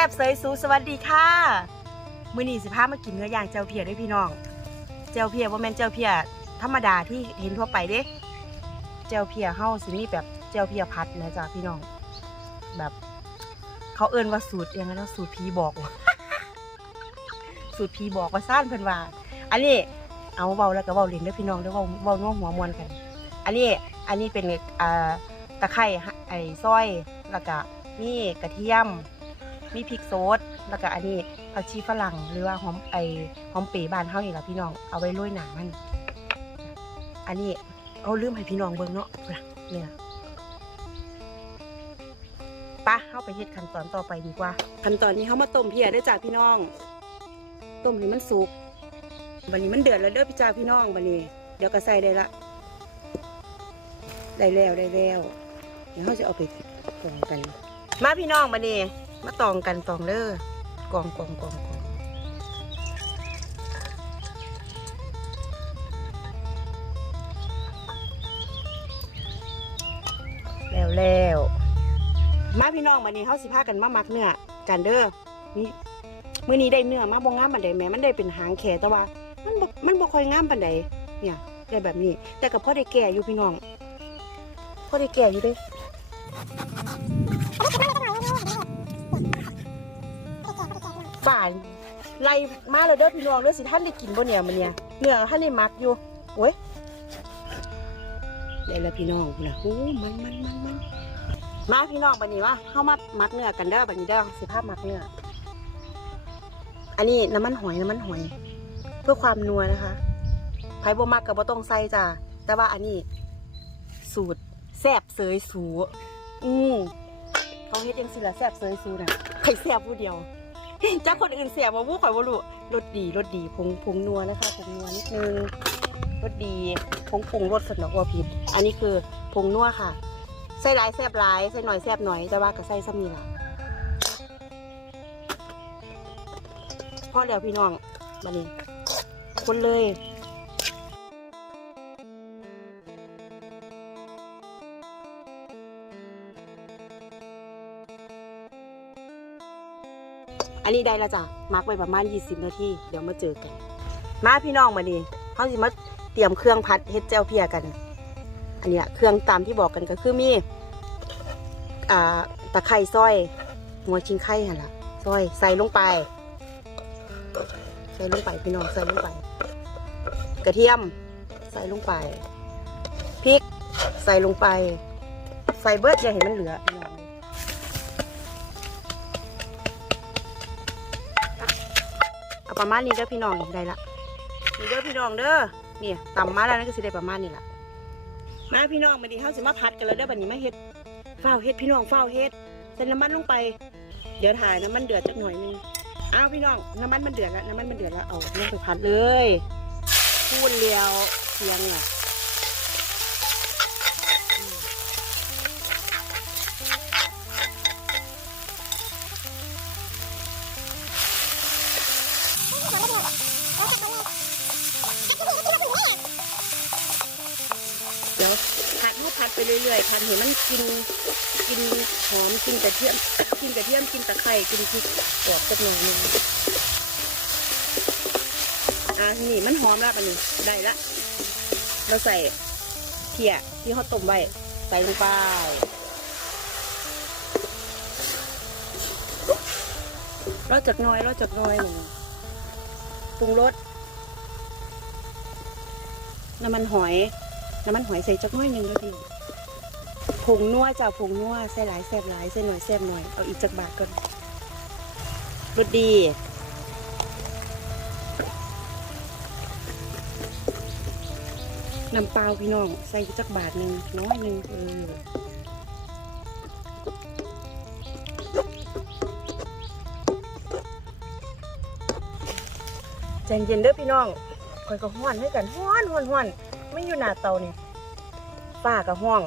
ซ่บเซยสูสวัสดีค่ะมื้อนี้สิพามากินเนื้อย่างเจ้าเพียด้วยพี่น้อง เจ้าเพียว่าแม่นเจ้าเพียธรรมดาที่เห็นทั่วไปเด้ เจ้าเพียเฮาสิมีแบบเจ้าเพียพัดนะจ๊ะพี่น้อง แบบ เขาเอิ้นว่าสูตรยังไงนะสูตรผีบอกว่ะสูตรผีบอกว่าซ่านเพิ่นว่า อันนี้เอาเบาแล้วก็เบาเล่นด้วยพี่น้องด้วยเบาเบาน่วหัวมวนกัน อันนี้อันนี้เป็นอ่าตะไคร้ไอ้ซอยแล้วก็มีกระเทียม มีพริกโซดแล้วก็อันนี้ผักชีฝรั่งหรือว่าหอมไอหอมเป๋บ้านเฮานี่แหละพี่น้องเอาไว้โรยหนามัน อันนี้เอาลืมให้พี่น้องเบิ่งเนาะเนี่ยปะเข้าไปเฮ็ดขั้นตอนต่อไปดีกว่า ขั้นตอนนี้เขามาต้มเพียได้จ้าพี่น้อง ต้มให้มันสุกบันนี้มันเดือดแล้วเด้อพี่จ้าพี่น้องบันนี้ เดี๋ยวก็ใส่ได้ละได้แล้วได้แล้วเดี๋ยวเขาจะเอาไปกองกัน มาพี่น้องบันนี้ มาตองกันตองเด้อกองกองกองกองแล้วแล้วมาพี่น้องบันนี้เขาสิพากันมามักเนื้อกันเด้อนี่มื้อนี้ได้เนื้อมาบ่งามปานใดแม่มันได้เป็นหางแขแต่ว่า มันบ่มันบ่ค่อยงามปานใดเนี่ยได้แบบนี้ แต่ก็พอได้แก่อยู่พี่น้องพ่อได้แก่อยู่เด้ ฝ่ายไล่มาเลยเด้อพี่น้องเด้อสิท่านได้กินบ่เนี่ยมันเนี่ยเนื้อท่านได้มักอยู่โอ้ยได้แล้วพี่น้องนะโอ้มันมันมันมันมาพี่น้องบัดนี้ว่าเข้ามามักเนื้อกันเด้อบัดนี้เด้อสิภาพมักเนื้ออันนี้น้ำมันหอยน้ำมันหอย เพื่อความนัวนะคะไผบ่มักกับบ่ต้องใส่จ้าแต่ว่าอันนี้ สูตรแซ่บเสยสูอืมเขาเฮ็ดยังสิละแซ่บเสยสูน่ะใครแซ่บผู้เดียว จ้าคนอื่นเสียมาวู้ข่อยบ่รู้รสดีรสดีผงผงนัวนะคะผงนัวนิดนึงรสดีผงปรุงรสสนอกว่าผิด อันนี้คือผงนัวค่ะใส่หลายแซบหลายใส่หน่อยแซบหน่อยแต่ว่าก็ใส่ซ้ำนี่ล่ะพ่อแล้วพี่น้องบัดนี้คนเลย นนี้ได้แล้วจ้ะมาร์กไว้ประมาณ 20 นาทีเดี๋ยวมาเจอกัน มาพี่น้องมาดิเขาสิมาเตรียมเครื่องพัดเฮ็ดเจ้าเพียกัน อันนี้เครื่องตามที่บอกกันก็คือมีอ่าตะไคร้ซอย หัวชิงไข่หั่นล่ะซอยใส่ลงไป ใส่ลงไปพี่น้องใส่ลงไป กระเทียมใส่ลงไปพริกใส่ลงไป ใส่เบิร์ดอย่าเห็นมันเหลือพี่น้อง ประมาณนี้เด้อพี่น้องได้ละนี่เด้อพี่น้องเด้อเนี่ยตำมาแล้วนั่นก็สิได้ประมาณนี้ละมาพี่น้องมาดีเขาสิมาพัดกันแล้วเด้อบัดนี้มาเฮ็ดเฝ้าเฮ็ดพี่น้องเฝ้าเฮ็ดใส่น้ำมันลงไป เดี๋ยวถ่ายน้ำมันเดือดจักหน่อยนึงอ้าวพี่น้องน้ำมันมันเดือดแล้วน้ำมันมันเดือดแล้วเอาลงไปพัดเลยพูดเลียวเสียงอะ เรื่อยๆพัดเห็นมันกินกินหอมกินกระเทียมกินกระเทียมกินตะไคร้กินพริกกรอบสักหน่อยนึงอะนี่มันหอมแล้วปันนี้ได้ละเราใส่เพียที่เขาต้มไว้ใส่ลงไปเราจากน้อยเราจากน้อยหนึ่งปรุงรสน้ำมันหอย น้ำมันหอยใส่จักน้อยหนึ่งด้วดี ผงนัวจ้าผงนัวใส่หลายแซ่บหลายใส่หน่อยแซ่บหน่อยเอาอีกจักบาทก่อนรสดีน้ำเปล่าพี่น้องใส่จักบาทหนึ่งน้อยหนึ่งเออใจเย็นเด้อพี่น้องคอยก็ห้อนให้กันห้อนห้อนห้อนไม่อยู่หน้าเตานี่ฝ้ากับห้อง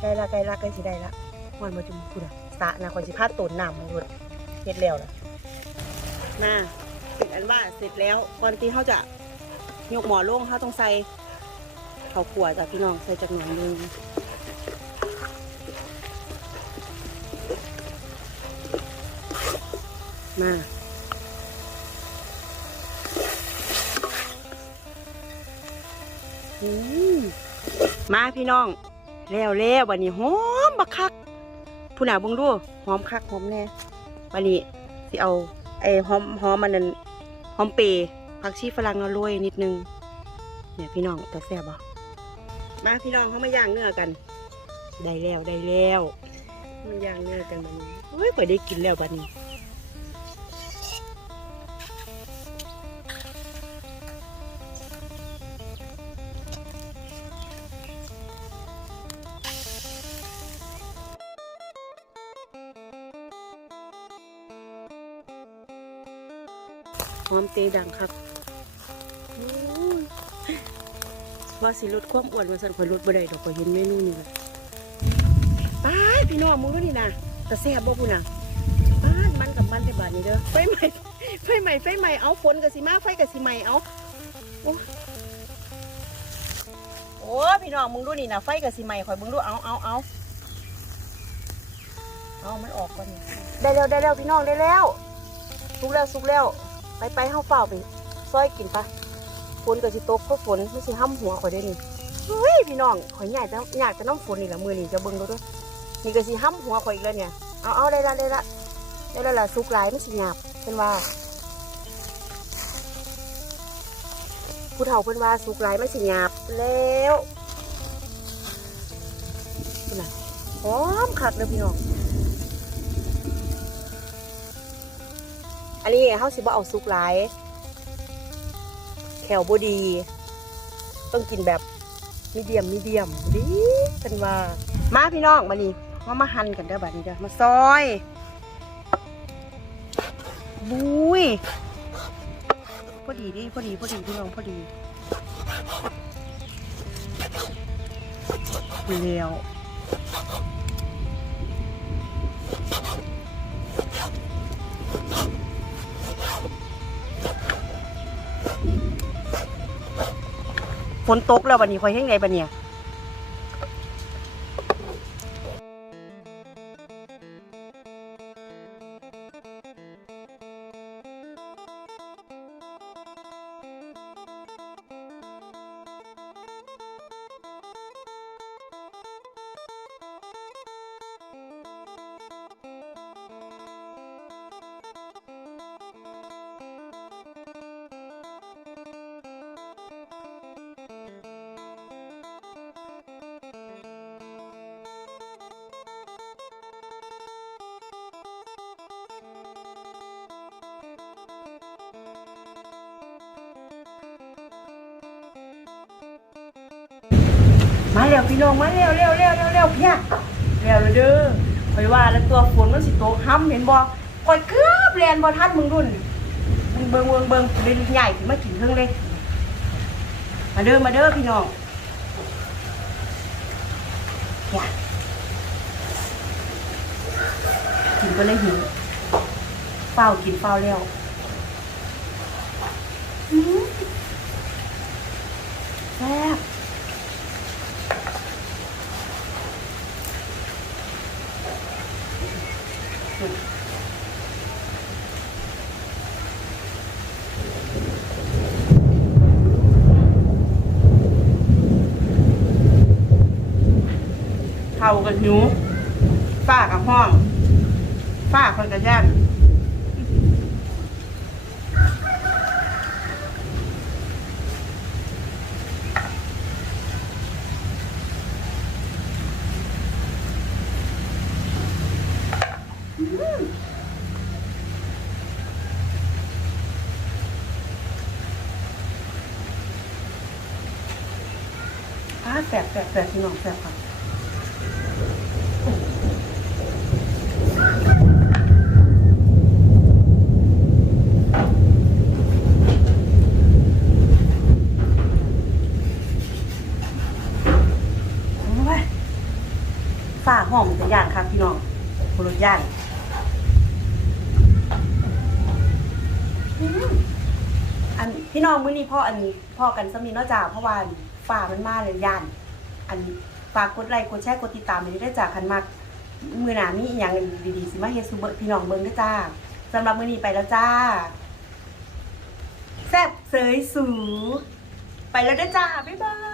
ใกล้ละใกล้ละใกล้สิได้ละหอนมาจุ่มคุณอะสะนะคอยสิพาตูนน้ำมันหมดเฮ็ดแล้วล่ะน่าเป็นอันว่าเสร็จแล้วก่อนที่เขาจะยกหมอลงเขาต้องใส่เขาขั่วจ้ะพี่น้องใส่จากหน่อยนึงมาอืมมาพี่น้อง แล้วแล้ววันนี้หอมบักคักผู้หนาบงดูหอมคักหอมแน่วันนี้สิเอาไอ้หอมหอมมันนั่นหอมเปรย์ผักชีฝรั่งเอาโรยนิดนึงเนี่ยพี่น้องจะแซ่บบ่มาพี่น้องเขามาย่างเนื้อกัน ได้แล้วได้แล้วมันย่างเนื้อกันบัดนี้เฮ้ยข่อยได้กินแล้วบัดนี้ หอมเตดังครับว่าสิลดความอ้วนว่าสันข่อยลดบ่ได้ดอกข่อยเห็นเมนูนี้แล้วป้าพี่น้องมึงดูนี่นะแต่แซ่บบ่พูนะป้ามันกับมันแต่บาดนี้เด้อไฟใหม่ไฟใหม่ไฟใหม่เอาฝนกับสิมาไฟกับสิใหม่เอาโอ้พี่น้องมึงดูนี่นะไฟกับสิใหม่ข่อยมึงดูเอาเอาเอาเอามันออกก่อนนี่ได้แล้วได้แล้วพี่น้องได้แล้วสุกแล้วสุกแล้ว ไปไปเฮาเฝ้าไปซอยกินปะฝนก็สิตกเพราฝนไม่สิห้ำหัวข่อยได้นี่เฮ้ยพี่น้องข่อยอยากจะอยากจะน้ำฝนนี่ละมือนี่จะเบิ่งดูด้วยนี่ก็สิห้ำหัวข่อยอีกแล้วเนี่ยเอาเอาได้ละได้ละได้ละละสุกหลายไม่สิหยาบเพิ่นว่าผู้เฒ่าเพิ่นว่าสุกหลายไม่สิหยาบแล้วหอมคักเลยพี่น้อง อันนี้เขาสิบ่เอาซุกหลายแขวบดี ต้องกินแบบมีเดียมมีเดียมดีเป็นว่า มาพี่น้องมานี่มามาหั่นกันเด้อบัดนี้เด้อมาซอยบุยพอดีดิพอดีพอดีพี่น้องพอดีเร็ว นตกแล้ววันนี้คอยแห้งไงบันเนี่ย มาเร็วพี่น้องมาเร็วเร็วเร็วเร็วเร็วเพียเร็วเลยเด้อคอยว่าแล้วตัวฝนมันสิโตห้ำเห็นบ่คอยเกือบแลนบ่ทันมึงรุ่นมึงเบิ่งเบิ่งเบิ่งเลยใหญ่ถึงมากินเครื่องเล็กมาเด้อมาเด้อพี่น้องอย่ากินก็เลยหิวเฝ้ากินเฝ้าแล้วอื เท่ากับหิวฝ้ากับห้องฝ้าคนกับย่านแสบแสบแสบพี่น้องแสบครับ โอ้ยฝ้าห้องจะย่านครับพี่น้องบรุษย่านอืมอันพี่น้อง มื้อนี้พ่ออันพ่อกันสมีนอจ่าเพราะว่าฝ้ามันมาเลยย่านอันฝากกดไลค์กดแชร์กดติดตามไปได้จากคันมากมือหนามีอย่างดีๆสิมาเฮซูเบิร์พี่น้องเบิ่งเด้จ้าสำหรับมื้อนี้ไปแล้วจ้าแซ่บเสยสู ไปแล้วด้จ้าบ๊ายบาย